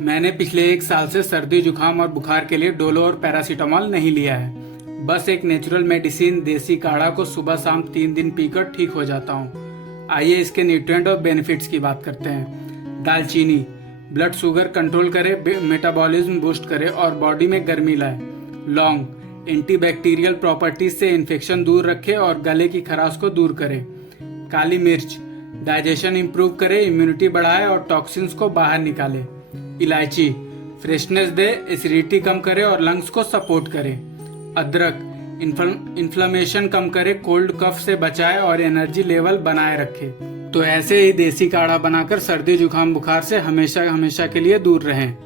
मैंने पिछले 1 साल से सर्दी जुकाम और बुखार के लिए डोलो और पैरासीटामॉल नहीं लिया है। बस एक नेचुरल मेडिसिन देसी काढ़ा को सुबह शाम 3 दिन पीकर ठीक हो जाता हूँ। आइए इसके न्यूट्रिएंट और बेनिफिट्स की बात करते हैं। दालचीनी ब्लड शुगर कंट्रोल करे, मेटाबॉलिज्म बूस्ट करे और बॉडी में गर्मी लाए। लौंग एंटीबैक्टीरियल प्रॉपर्टीज से इन्फेक्शन दूर रखे और गले की खराश को दूर करे। काली मिर्च डाइजेशन इंप्रूव करे, इम्यूनिटी बढ़ाए और टॉक्सिन्स को बाहर निकाले। इलायची फ्रेशनेस दे, एसिडिटी कम करे और लंग्स को सपोर्ट करे। अदरक इन्फ्लेमेशन कम करे, कोल्ड कफ से बचाए और एनर्जी लेवल बनाए रखे। तो ऐसे ही देसी काढ़ा बनाकर सर्दी जुकाम बुखार से हमेशा हमेशा के लिए दूर रहें।